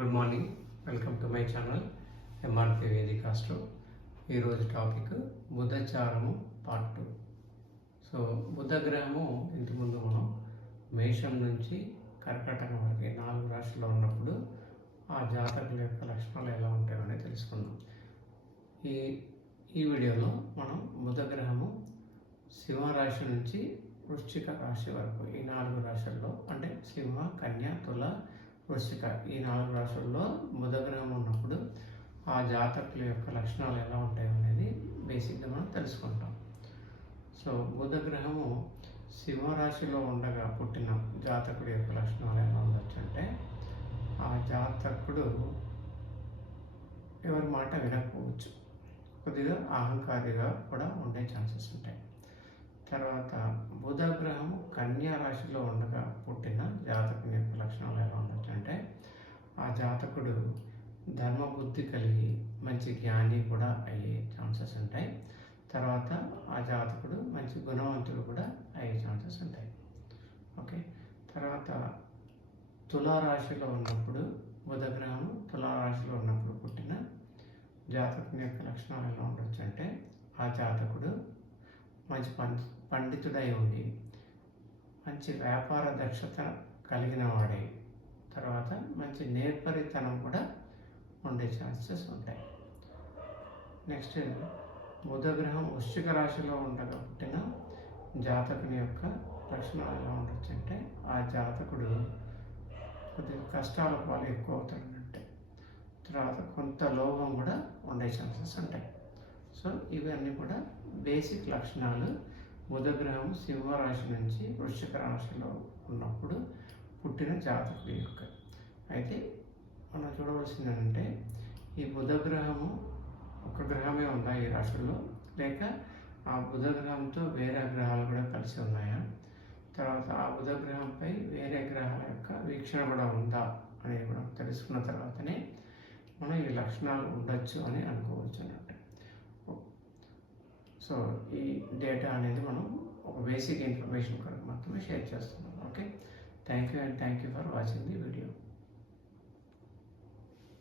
Good morning welcome to my channel MRP వేదిక ఈరోజు topic బుధచారము పార్ట్ టూ సో బుధ గ్రహము ఇంతకుముందు మనం మేషం నుంచి కర్కటకం వరకు నాలుగు రాశుల్లో ఉన్నప్పుడు ఆ జాతకుల యొక్క లక్షణాలు ఎలా ఉంటాయో అనేది తెలుసుకుందాం. ఈ ఈ వీడియోలో మనం బుధ గ్రహము సింహరాశి నుంచి వృశ్చిక రాశి వరకు ఈ నాలుగు రాశుల్లో అంటే సింహ కన్య తుల వృశ్చిక ఈ నాలుగు రాశుల్లో బుధగ్రహం ఉన్నప్పుడు ఆ జాతకుల యొక్క లక్షణాలు ఎలా ఉంటాయి అనేది బేసిక్గా మనం తెలుసుకుంటాం. సో బుధగ్రహము సింహరాశిలో ఉండగా పుట్టిన జాతకుడి యొక్క లక్షణాలు ఎలా ఉండొచ్చు అంటే ఆ జాతకుడు ఎవరి మాట వినకపోవచ్చు. కొద్దిగా అహంకారిగా కూడా ఉండే ఛాన్సెస్ ఉంటాయి. తర్వాత బుధగ్రహము కన్యా రాశిలో ఉండగా పుట్టిన జాతకుని యొక్క లక్షణాలు ఎలా ఉండొచ్చు అంటే ఆ జాతకుడు ధర్మబుద్ధి కలిగి మంచి జ్ఞాని కూడా అయ్యే ఛాన్సెస్ ఉంటాయి. తర్వాత ఆ జాతకుడు మంచి గుణవంతుడు కూడా అయ్యే ఛాన్సెస్ ఉంటాయి. ఓకే? తర్వాత తులారాశిలో ఉన్నప్పుడు బుధగ్రహం తులారాశిలో ఉన్నప్పుడు పుట్టిన జాతకుని యొక్క లక్షణాలు ఎలా ఉండొచ్చు అంటే ఆ జాతకుడు మంచి పండితుడై ఉండి మంచి వ్యాపార దక్షత కలిగిన వాడే తర్వాత మంచి నేర్పరితనం కూడా ఉండే ఛాన్సెస్ ఉంటాయి. నెక్స్ట్ బుధగ్రహం వృశ్చిక రాశిలో ఉండగా పుట్టిన జాతకుని యొక్క లక్షణాలు ఎలా ఉండొచ్చు అంటే ఆ జాతకుడు కొద్దిగా కష్టాల పాలు ఎక్కువ అవుతాడంటే తర్వాత కొంత లోభం కూడా ఉండే ఛాన్సెస్ ఉంటాయి. సో ఇవన్నీ కూడా బేసిక్ లక్షణాలు బుధగ్రహం సింహరాశి నుంచి వృశ్చిక రాశిలో ఉన్నప్పుడు పుట్టిన జాతకుడి యొక్క. అయితే మనం చూడవలసింది ఏంటంటే ఈ బుధగ్రహము ఒక గ్రహమే ఉందా ఈ రాశుల్లో. లేక ఆ బుధ గ్రహంతో వేరే గ్రహాలు కూడా కలిసి ఉన్నాయా? తర్వాత ఆ బుధ గ్రహంపై వేరే గ్రహాల యొక్క వీక్షణ కూడా ఉందా అనేది కూడా తెలుసుకున్న తర్వాతనే మనం ఈ లక్షణాలు ఉండొచ్చు అని అనుకోవచ్చు అన్నట్టు. సో ఈ డేటా అనేది మనం ఒక బేసిక్ ఇన్ఫర్మేషన్ కొరకు మాత్రమే షేర్ చేస్తున్నాం. Okay? Thank you and thank you for watching the video.